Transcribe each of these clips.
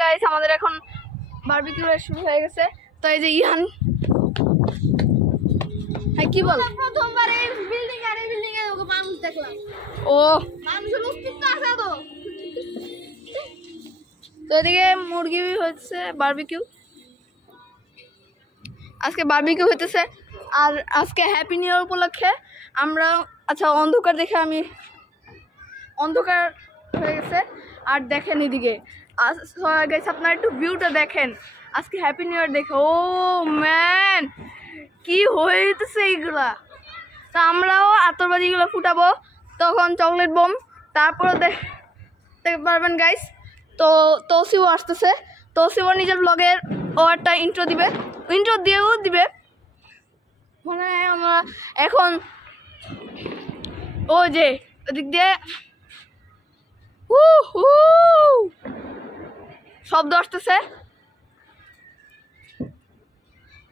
Guys আমাদের এখন barbecue শুরু হয়ে গেছে। তো এই যে ইহান, হ্যাঁ কি বল, প্রথমবার এই বিল্ডিং এ ওকে মানুষ দেখলাম। ও মানুষের অস্তিত্ব আছে তো। তো এদিকে মুরগি হচ্ছে বারবিকিউ, আজকে বারবিকিউ হইতেছে। আর আজকে হ্যাপি নিউ ইয়ার উপলক্ষে আমরা, আচ্ছা অন্ধকার দেখে আমি অন্ধকার হয়ে গেছে। আর দেখেন এদিকে গাইস আপনারা একটু ভিউটা দেখেন আজকে হ্যাপি নিউ ইয়ার দেখে। ও ম্যান কি হইতেছে এইগুলা। তা আমরাও আতরবাজিগুলো ফুটাবো তখন, চকলেট বোম। তারপরে দেখতে পারবেন গাইস। তো তৌসিফও আসতেছে, তৌসিফও নিজের ব্লগের ও একটা ইন্ট্রো দিবে, ইন্ট্রো দিয়েও দিবে। মানে আমরা এখন ও যে ওদিক দিয়ে শব্দ আসতেছে,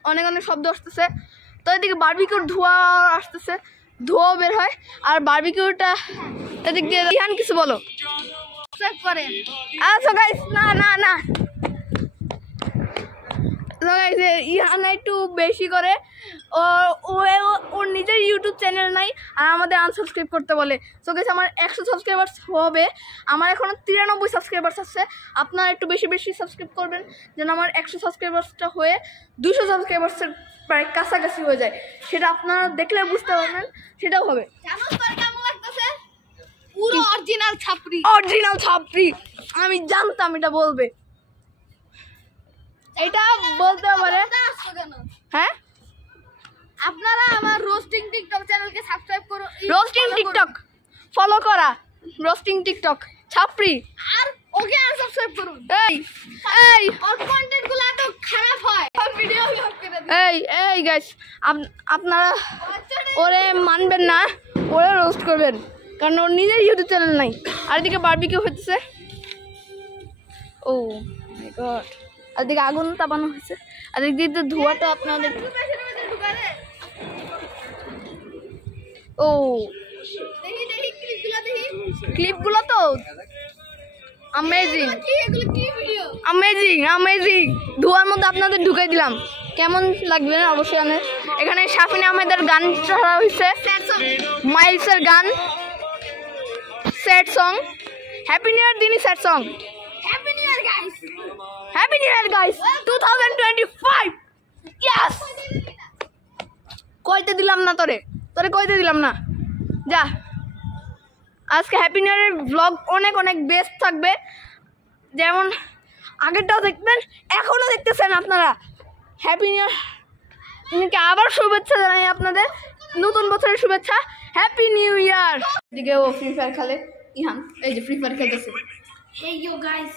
অনেক অনেক শব্দ আসতেছে। তো এদিকে বারবিকিউর ধোঁয়া আসতেছে, ধোঁয়াও বের হয়। আর বারবিকিউটা এদিক দিয়ে ইহান কিছু বলো করেন। আচ্ছা গাইস, না না না ইহান একটু বেশি করে, ওর নিজের ইউটিউব চ্যানেল নাই আর আমাদের আনসাবস্ক্রাইব করতে বলে। সো গাইস আমার 100 সাবস্ক্রাইবার্স হবে, আমার এখনও 93 সাবস্ক্রাইবার্স আছে। আপনারা একটু বেশি বেশি সাবস্ক্রাইব করবেন যেন আমার 100 সাবস্ক্রাইবার্সটা হয়ে 200 সাবস্ক্রাইবার্সের প্রায় কাছাকাছি হয়ে যায়। সেটা আপনারা দেখলে বুঝতে পারবেন, সেটাও হবে। পুরো অরিজিনাল ছাপরি, অরিজিনাল ছাপরি, আমি জানতাম এটা বলবে, এটা বলতে পারে। হ্যাঁ আপনারা আমার রোস্টিং টিকটক চ্যানেলকে সাবস্ক্রাইব করুন, রোস্টিং টিকটক ফলো করা, রোস্টিং টিকটক ছাপরি, আর ওকে আনসাবস্ক্রাইব করুন। এই এই ওর কন্টেন্টগুলো এত খারাপ হয়, ভিডিও লক করে দিন। এই গাইস আপনারা ওরে মানবেন না, ওরে রোস্ট করবেন, কারণ ওর নিজের ইউটিউব চ্যানেল নাই। আর এদিকে বারবিকিউ হচ্ছে, ও মাই গড, আর এদিকে আগুন তাপানো হচ্ছে, আর এদিকে ধোঁয়াটা আপনাদের, ও দেখি দেখি ক্লিপগুলো দেখি, ক্লিপগুলো তো অ্যামেজিং, এগুলো কি ভিডিও, অ্যামেজিং অ্যামেজিং। ধোঁয়ার মধ্যে আপনাদের ঢুকাই দিলাম, কেমন লাগবে না অবশ্যই জানেন। এখানে শাফিন আহমেদের গান ছাড়া হয়েছে, মাইলসের গান, sad song, happy new year দিনই sad song. Happy new year guys, happy new year guys 2025, yes. কইতে দিলাম না তোরে কইতে দিলাম না, যা। আজকে হ্যাপি নিউ ইয়ারের ব্লগ অনেক অনেক বেস্ট থাকবে, যেমন আগেরটাও দেখবেন এখনও দেখতেছেন আপনারা। হ্যাপি নিউ ইয়ারকে আবার শুভেচ্ছা জানাই আপনাদের, নতুন বছরের শুভেচ্ছা, হ্যাপি নিউ ইয়ার। এদিকে ও ফ্রি ফায়ার খেলে, ইহান এই যে ফ্রি ফায়ার খেলতেছে। হেই ইউ গাইস,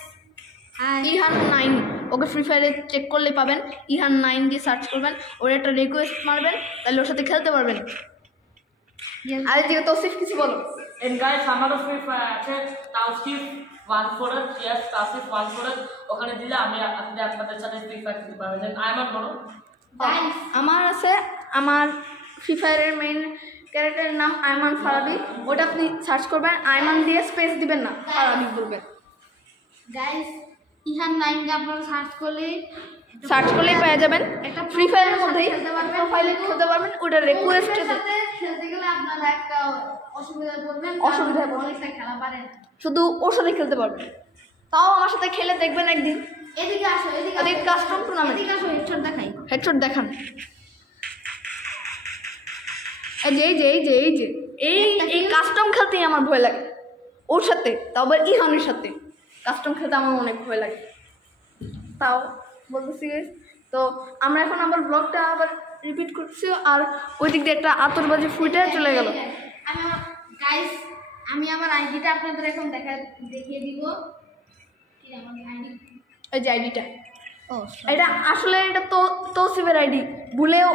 ইহান 9, ওকে ফ্রি ফায়ারে চেক করলে পাবেন, ইহান 9 দিয়ে সার্চ করবেন, ওর একটা রিকোয়েস্ট মারবেন, তাহলে ওর সাথে খেলতে পারবেন। আর এদিকে তৌসিফ কিছু বলো। And guys, আমারও ফ্রি ফায়ার আছে, তাওসিফ 148, yes তাওসিফ 148, ওখানে দিলে আপনি আপনাদের সাথে ফ্রি ফায়ার খেলতে পারবেন। আইমান বলো। গাইস আমার আছে, আমার ফ্রি ফায়ারের মেইন ক্যারেক্টারের নাম আইমান ফারাবি, ওটা আপনি সার্চ করবেন, আইমান দিয়ে স্পেস দিবেন না, ফারাবি বলবেন। গাইস ইহান 9 কে আপনারা সার্চ করলেই পেয়ে যাবেন, একটা ফ্রি ফায়ারের মধ্যেই খেলতে পারবেন, প্রোফাইলে খেলতে পারবেন। ওটা রিকোয়েস্ট খেলতে গেলে আপনারা একটা অসুবিধায় পড়বেন, অনেকটা খেলা পারেন, শুধু ওর সাথে খেলতে পারবেন। তাও আমার সাথে খেলে দেখবেন একদিন। এদিকে আসো, এদিকে কাস্টম টুর্নামেন্ট, এদিকে আসো, হেডশট দেখাই, হেডশট দেখান। এই কাস্টম খেলতেই আমার ভয় লাগে, ওর সাথে, তাও আবার ইহানের সাথে কাস্টম খেলতে আমার অনেক ভয় লাগে। তাও বলতেছি গাইস, তো আমরা এখন আবার ব্লগটা আবার রিপিট করছি। আর ওই দিক দিয়ে একটা আতরবাজি ফুটে চলে গেল। আমি আমার আইডিটা আপনাদের এখন দেখিয়ে দিব। কি আমার আইডি, এই যে আইডিটা, ও এটা আসলে এটা তো তৌসিফের আইডি, ভুলেও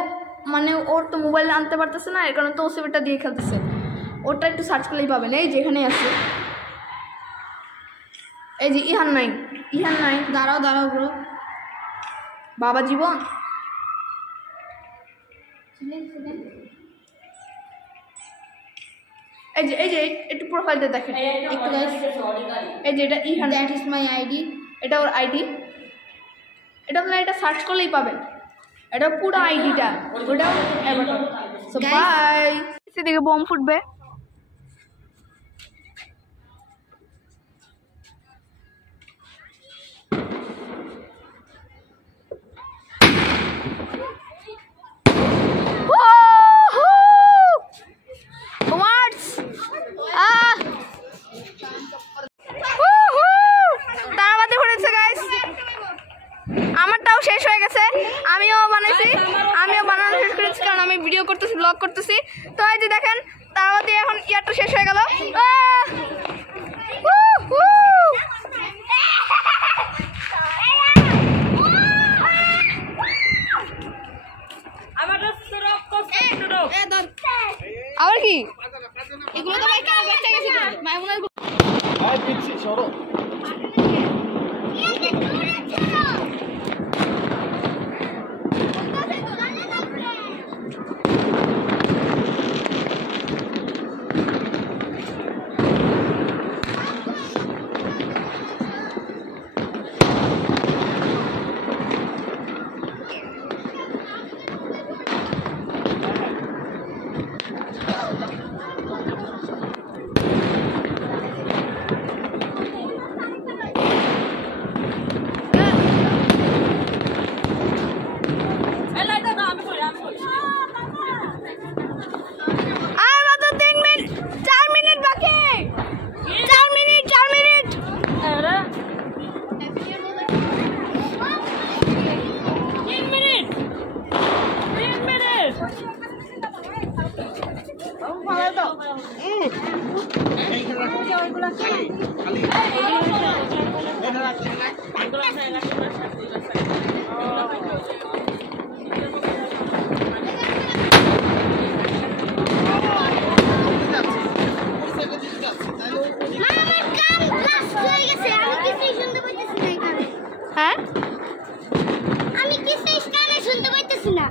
মানে ওর তো মোবাইলে আনতে পারতেছে না, এর কারণে তৌসিফেরটা দিয়ে খেলতেছে। ওটা একটু সার্চ করলেই পাবেন, এই যেখানেই আছে, এই যে ইহান 9। দাঁড়াও ব্রো, বাবা জীবন, এই যে একটু প্রোফাইলটা দেখেন, একটু এই যে এটা Ihan, that is my ID. এটা ওর আইডি, এটা আপনারা এটা সার্চ করলেই পাবেন, এটা পুরো আইডিটা, ওটাও অ্যাভাটার। So bye. সেদিকে বোম ফুটবে। আমারটাও শেষ হয়ে গেছে, আমিও বানাইছি, আমিও বানানো শেষ করেছি কারণ আমি ভিডিও করতেছি, ব্লগ করতেছি। তো এই যে দেখেন তার মধ্যে এখন ইয়ারটা শেষ হয়ে গেল। আবার কি এগুলো তো ভাই কেন বেঁচে গেছিল ভাই মনে হয় ভাই পিচ্ছি সরো। হ্যাঁ আমি কিছু স্টারে শুনতে পাইতেছি না।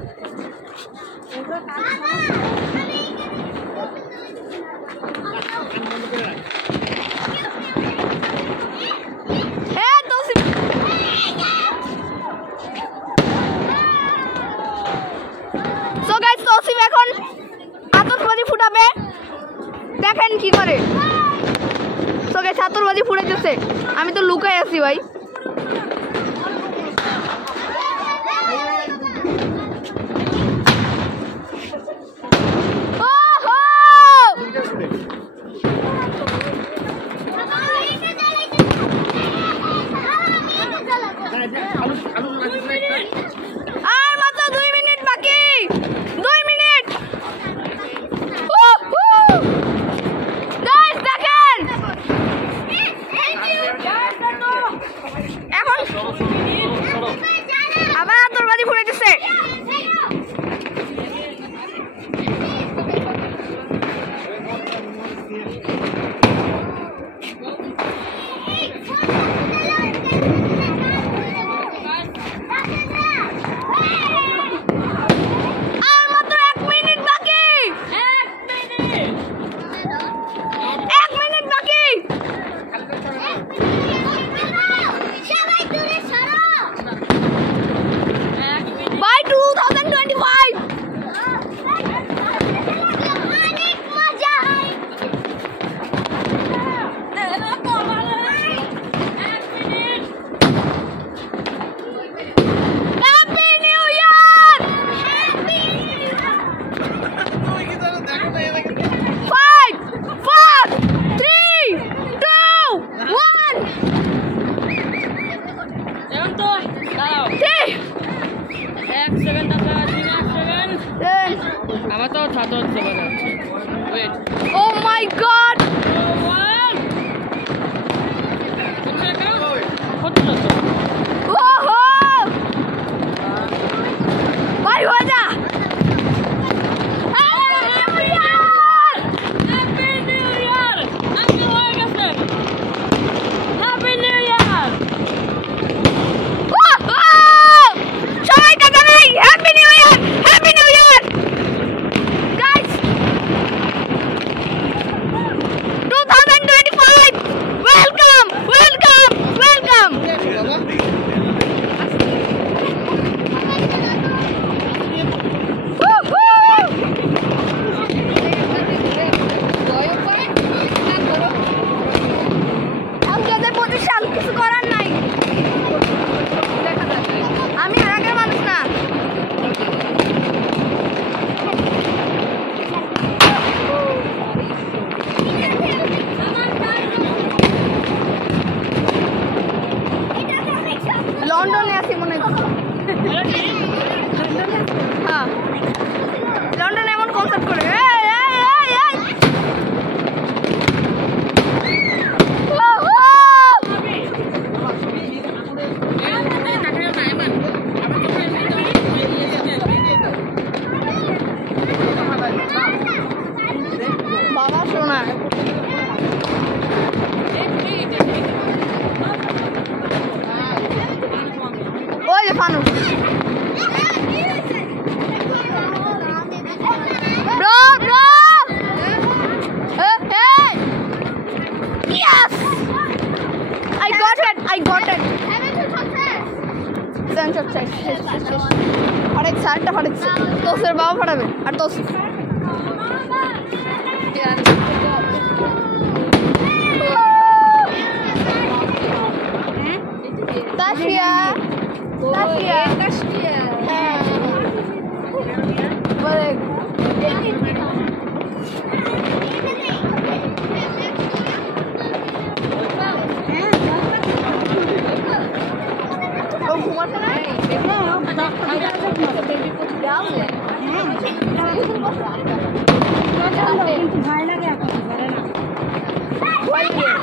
এখন আতশবাজি ফুটাবে, দেখেন কি করে। তো গাইস আতশবাজি ফুটাইতেছে, আমি তো লুকাই আছি ভাই। আর মাত্র 2 মিনিট বাকি, 2 মিনিট। গাইস দেখেন এখন আবার আতশবাজি ফুটাইতেছে। আমার তো ছাত্র হচ্ছে ওয়েট ও মাই গড ওহো ভাই হয়ে যা লন্ডনে আছি মনে হচ্ছে। হ্যাঁ লন্ডনে এমন কনসার্ট করে বাবা শোনা ওই যে ফানুস bro hey yes I got it sense শেষ আরেক সারটা ফাটাচ্ছে তোসের বাবা ফাটাবে আর তোস Tasya boleh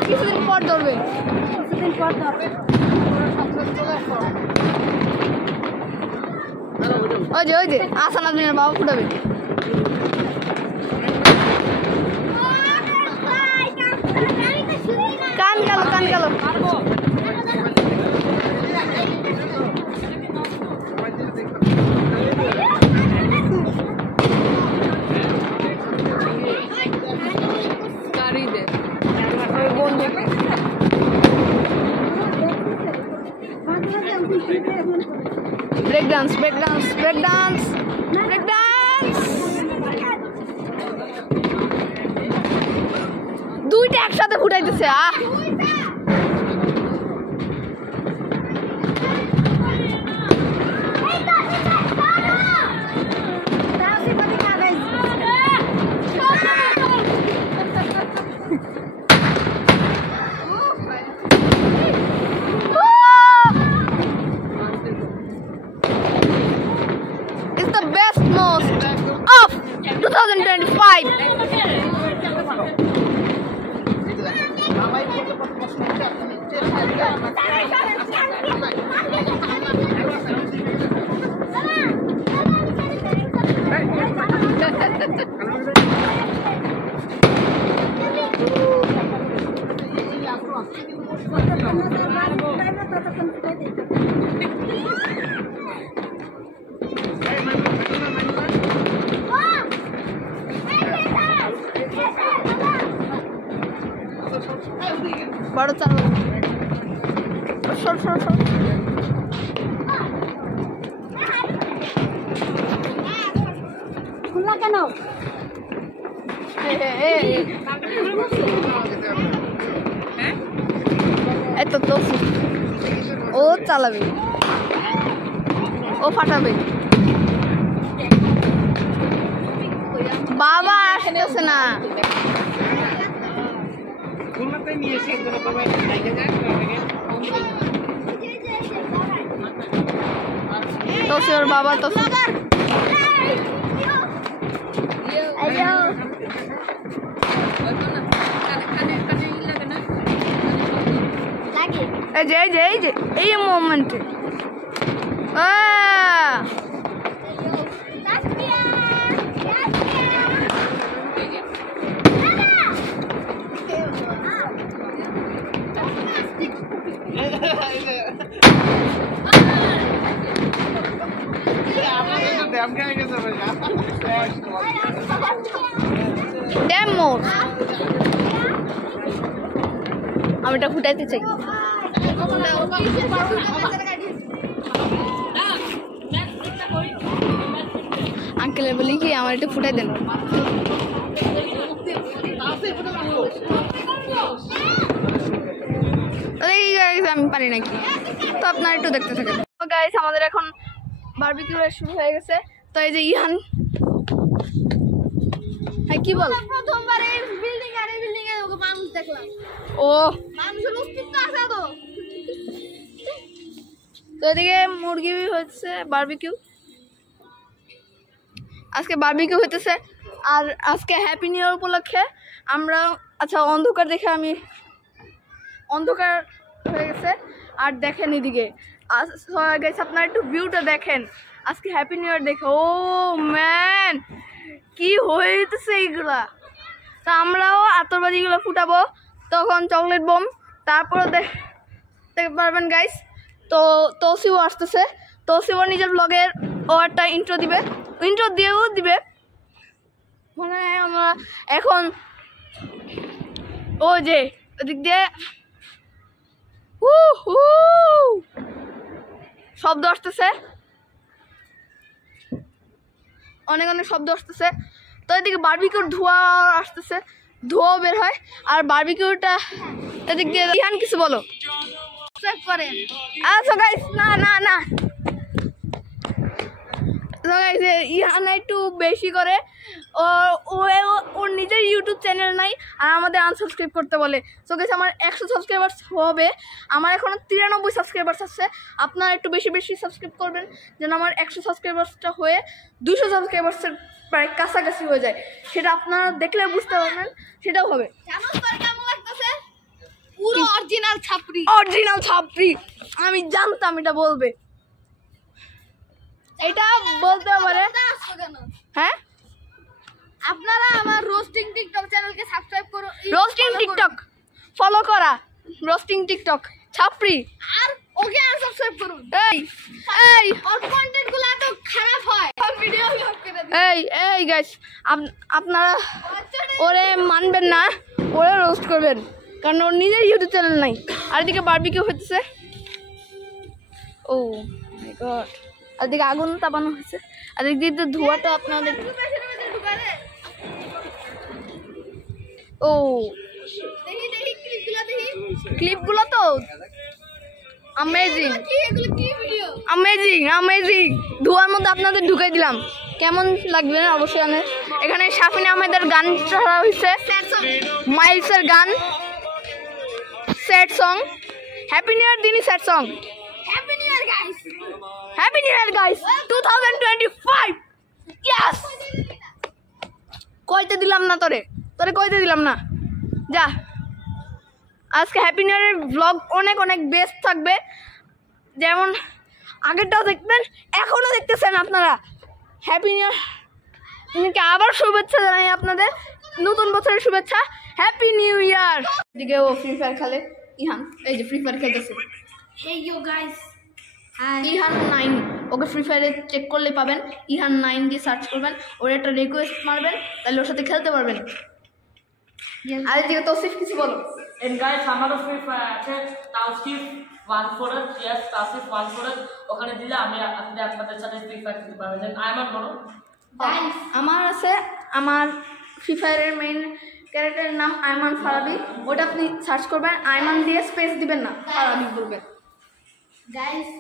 কিছুদিন পর ধরবে ওই যে আসান আজমিনের বাবা ফুটাবে কান গেল break dance দুইটা একসাথে ফুটাইতেছে It's the best most of 2025. বড় চালু সর খোলা কেন এত তো ও চালাবে ও ফাটাবে বাবা আসতেছে না তোর বাবা তো এই যে এই মোমেন্টে আমি এটা ফুটাইতে চাই আঙ্কেলের বলি কি আমার এটা ফুটাই দেন আমি পারি নাকি তো আপনারা একটু দেখতে থাকেন গাইস আমাদের এখন বারবিকিউ শুরু হয়ে গেছে তো এই যে ইহান হ্যাঁ কি বল প্রথমবার এই বিল্ডিং এ ওকে মানুষ দেখলাম ও মানুষের অস্তিত্ব আছে তো তো এদিকে মুরগি হচ্ছে বারবিকিউ, আজকে বারবিকিউ হইতেছে। আর আজকে হ্যাপি নিউ ইয়ার উপলক্ষে আমরা আচ্ছা অন্ধকার দেখে আমি অন্ধকার হয়ে গেছে আর দেখেন এদিকে গেছে, আপনারা একটু ভিউটা দেখেন আজকে হ্যাপি নিউ ইয়ার দেখে। ও ম্যান কি হইতেছে এইগুলা। তো আমরাও আতরবাজিগুলো ফুটাবো তখন চকলেট বোম, তারপরে দেখতে পারবেন গাইস। তো তৌসিও আসতেছে, তৌসিও নিজের ব্লগের ও একটা ইন্ট্রো দিবে, ইন্ট্রো দিয়েও দিবে। মানে আমরা এখন ও যে ওদিক দিয়ে শব্দ আসতেছে, অনেক অনেক শব্দ আসতেছে। তো এদিকে বারবিকিউর ধোঁয়া আসতেছে, ধোঁয়া বের হয়। আর বারবিকিউটা এদিক দিয়ে ইহান কিছু বলো করেন। আচ্ছা গাইস না না না ইহান একটু বেশি করে, ওর নিজের ইউটিউব চ্যানেল নাই আর আমাদের আনসাবস্ক্রাইব করতে বলে। সো গাইস আমার 100 সাবস্ক্রাইবার্স হবে, আমার এখনও 93 সাবস্ক্রাইবার্স আছে। আপনারা একটু বেশি বেশি সাবস্ক্রাইব করবেন যেন আমার 100 সাবস্ক্রাইবার্সটা হয়ে 200 সাবস্ক্রাইবার্সের প্রায় কাছাকাছি হয়ে যায়। সেটা আপনারা দেখলে বুঝতে পারবেন, সেটাও হবে। পুরো অরিজিনাল ছাপরি, অরিজিনাল ছাপরি, আমি জানতাম এটা বলবে, এটা বলতে পারে। হ্যাঁ আপনারা আমার রোস্টিং টিকটক চ্যানেলকে সাবস্ক্রাইব করুন, রোস্টিং টিকটক ফলো করা, রোস্টিং টিকটক ছাপরি, আর ওকে আনসাবস্ক্রাইব করুন। এই এই ওর কন্টেন্টগুলো এত খারাপ হয়, ভিডিও ব্লগ করে দিন। এই গাইস আপনারা ওরে মানবেন না, ওরে রোস্ট করবেন, কারণ ওর নিজের ইউটিউব চ্যানেল নাই। আর এদিকে বারবিকিউ হচ্ছে, ও মাই গড, আর এদিকে আগুন তাপানো হচ্ছে, আর এদিকে ধোঁয়াটা আপনাদের ও দেখি দেখি ক্লিপগুলো দেখি, ক্লিপগুলো তো অ্যামেজিং এগুলো কি ভিডিও, অ্যামেজিং অ্যামেজিং। ধোঁয়ার মধ্যে আপনাদের ঢুকাই দিলাম, কেমন লাগবে না অবশ্যই জানেন। এখানে শাফিন আহমেদের গান ছাড়া হয়েছে, মাইলসের গান, sad song, happy new year দিনই sad song. Happy new year guys, happy new year guys 2025। Yes, কইতে দিলাম না তোরে কইতে দিলাম না, যা। আজকে হ্যাপি নিউ ইয়ারের ব্লগ অনেক অনেক বেস্ট থাকবে, যেমন আগেরটাও দেখবেন এখনও দেখতেছেন আপনারা। হ্যাপি নিউ ইয়ারকে আবার শুভেচ্ছা জানাই আপনাদের, নতুন বছরের শুভেচ্ছা, হ্যাপি নিউ ইয়ার। এদিকে ও ফ্রি ফায়ার খেলে, ইহান এই যে ফ্রি ফায়ার খেলতেছে। হেই ইউ গাইস, ইহান 9, ওকে ফ্রি ফায়ারে চেক করলে পাবেন, ইহান 9 দিয়ে সার্চ করবেন, ওর একটা রিকোয়েস্ট মারবেন, তাহলে ওর সাথে খেলতে পারবেন। আর এদিকে তৌসিফ কিছু বলো। এন্ড গাইস আমারও ফ্রি ফায়ার আছে, তাওসিফ 14, ইয়েস তাওসিফ 14, ওখানে দিলে আমি আপনাদের সাথে ফ্রি ফায়ার খেলতে পারবেন। দেন আয়মান বলো। গাইস আমার আছে, আমার ফ্রি ফায়ারের মেইন ক্যারেক্টারের নাম আয়মান ফারাবি, ওটা আপনি সার্চ করবেন, আয়মান দিয়ে স্পেস দিবেন না, ফারাবি বলবেন। গাইস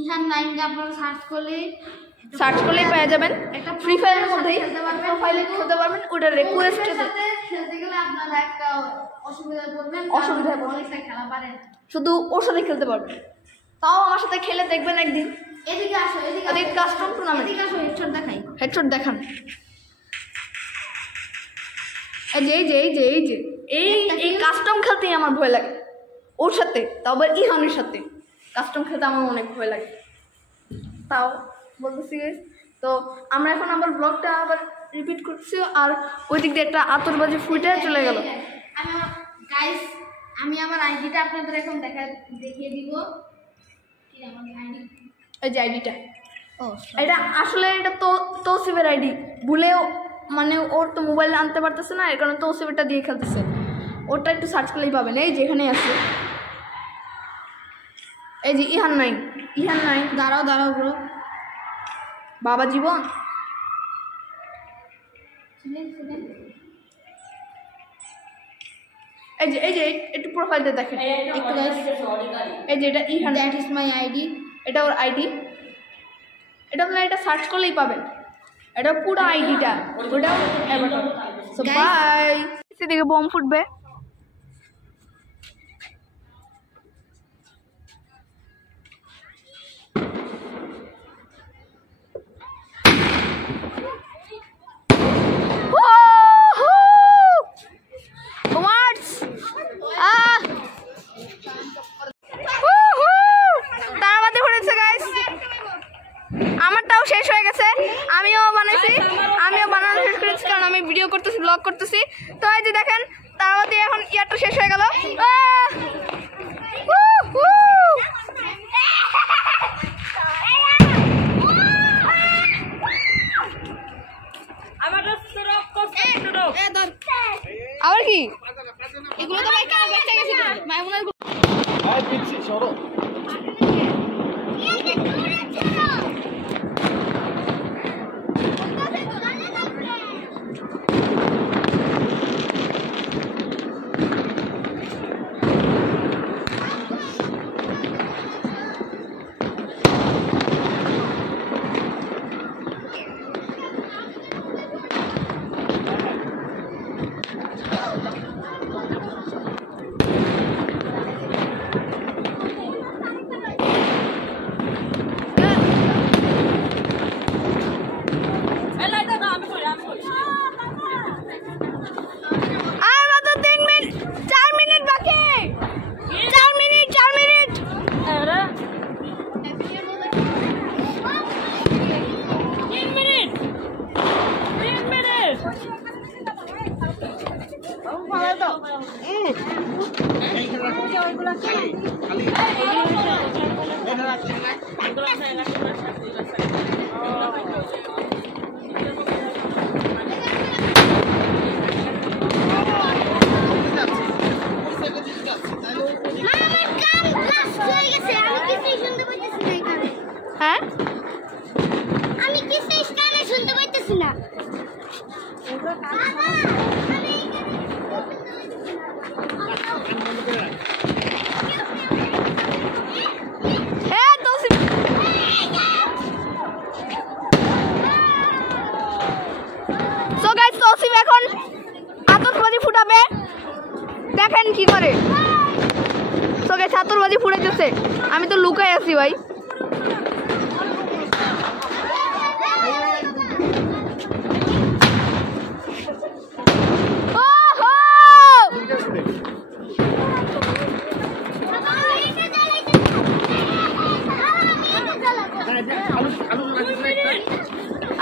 ইহান 9 কে আপনারা সার্চ করলেই পেয়ে যাবেন, একটা ফ্রি ফায়ারের মধ্যেই খেলতে পারবেন, প্রোফাইলে খেলতে পারবেন, ওটা রিকোয়েস্ট খেলতে গেলে আপনারা একটা অসুবিধায় পড়বেন, অসুবিধায় পড়বেন। অনেকটা খেলা পারেন, শুধু ওর সাথে খেলতে পারবেন। তাও আমার সাথে খেলে দেখবেন একদিন। এদিকে আসো, এদিকে কাস্টম টুর্নামেন্ট, এদিকে আসো, হেডশট দেখাই। হেডশট দেখান। এই কাস্টম খেলতেই আমার ভয় লাগে, ওর সাথে, তাও আবার ইহানের সাথে কাস্টম খেলতে আমার অনেক ভয় লাগে। তাও বলতেছি তো আমরা এখন আবার ব্লগটা আবার রিপিট করছি, আর ওই দিক দিয়ে একটা আতরবাজি ফুটে চলে গেল। আমি আমার আইডিটা আপনাদের এখন দেখিয়ে দিব। কি আমার আইডি, এই যে আইডিটা, ও এটা আসলে এটা তৌসিফের আইডি, ভুলেও মানে ওর তো মোবাইলে আনতে পারতেছে না, এর কারণে তৌসিফেরটা দিয়ে খেলতেছে। ওটা একটু সার্চ করলেই পাবেন, এই যে এখানে আছে, এই যে ইহান 9। দাঁড়াও ব্রো, বাবা জীবন, এই যে একটু প্রোফাইলটা দেখেন একটু গাইস, এই যে এটা Ihan, that is my ID, এটা ওর আইডি, এটা আপনারা এটা সার্চ করলেই পাবেন, এটা পুরো আইডিটা, ওটাও অ্যাভাটার। সো বাই, সেদিকে বোম ফুটবে। গেছে, আমিও বানাইছি, আমিও বানানো শেষ করেছি কারণ আমি ভিডিও করতেছি, ব্লগ করতেছি। তো এই যে দেখেন তার মধ্যে এখন ইয়ারটা শেষ হয়ে গেল। আবার কি এগুলো তো ভাই কারা বেঁচে গেছে তো মাইমুনার হ্যাঁ আমি কিছু স্টাইলে শুনতে পাইতেছি না। এখন আতশবাজি ফুটাবে, দেখেন কি করে। তোকে আতশবাজি ফুটাইতেছে, আমি তো লুকাই আছি ভাই।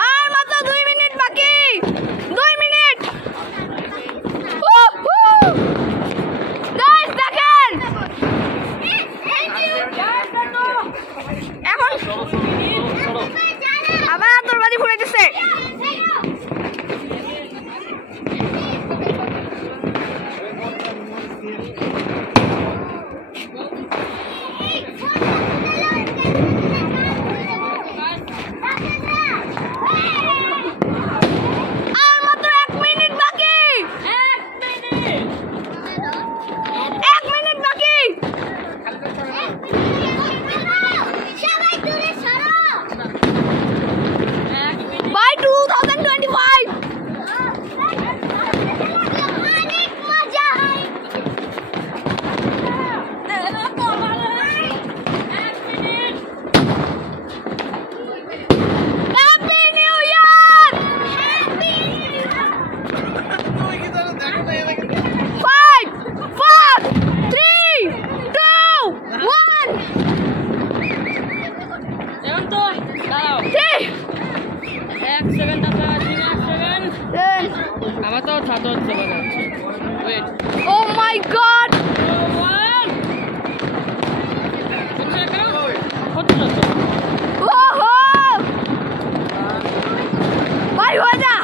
আর মাত্র 2 মিনিট বাকি, 2 মিনিট। গাইস দেখেন এখন আবার আতশবাজি ফুটাইতেছে। Oh my God! Bye, Hoda!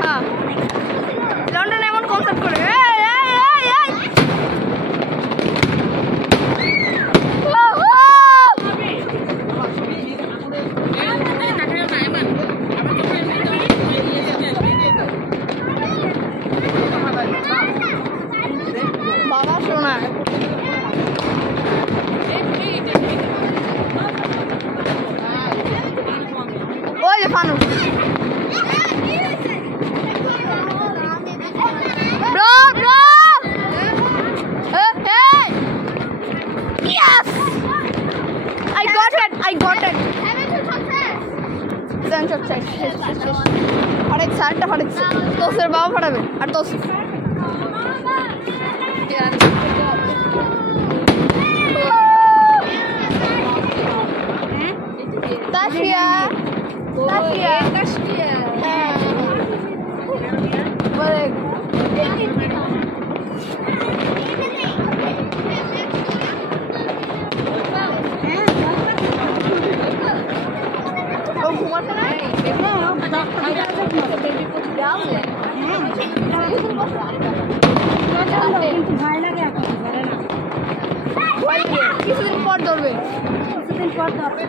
হ্যাঁ লন্ডনে এমন কনসার্ট করে বাবা শোনা ওই যে ফানু bro hey yes I got it আরেক সারটা ফাটাচ্ছে তোসের বাবা ফাটাবে আর তোস Tasya boleh oh ঘুমাতে না কিন্তু ভয় লাগে এখন কিছুদিন পর ধরবে কিছুদিন পর ধরবে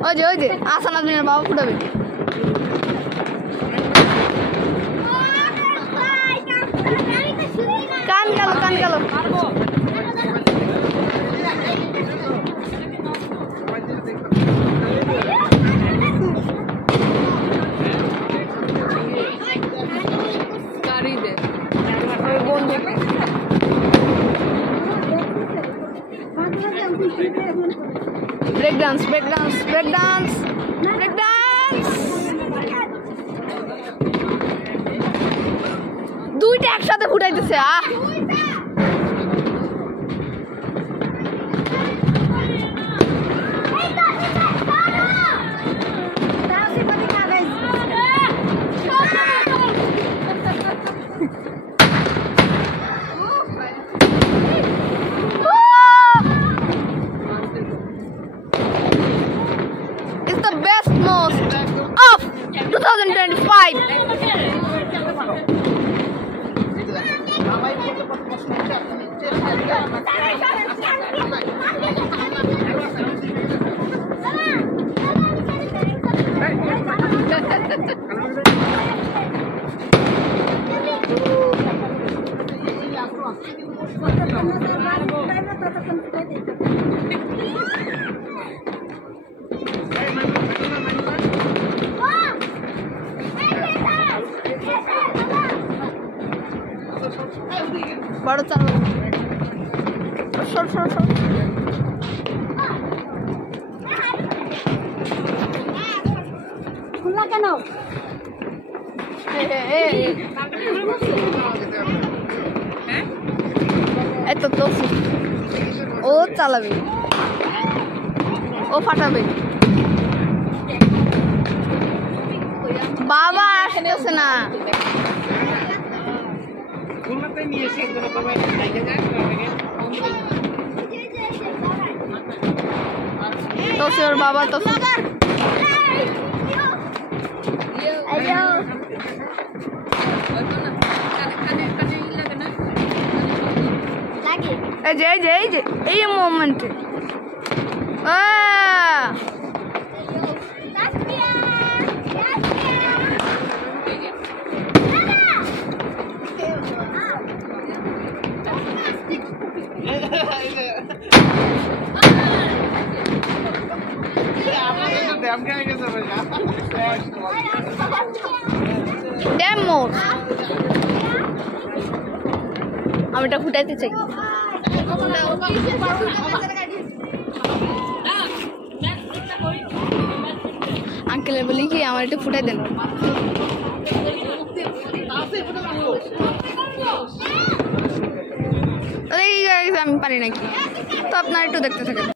ওই যে আসান আজমিনের বাবা ফুটাবে কান গেল ব্রেক ডান্স দুইটা একসাথে ফুটাইতেছে It's the best most of 2025. বড় চালু সর খুলনা কেন এত তো ও চালাবে ও ফাটাবে বাবা আসতেছে না তোর বাবা তো এই মোমেন্টে আমি এটা ফুটাইতে চাই আঙ্কেলের বলি কি আমার এটা ফুটাই দেন আমি পারি নাকি তো আপনারা একটু দেখতে থাকেন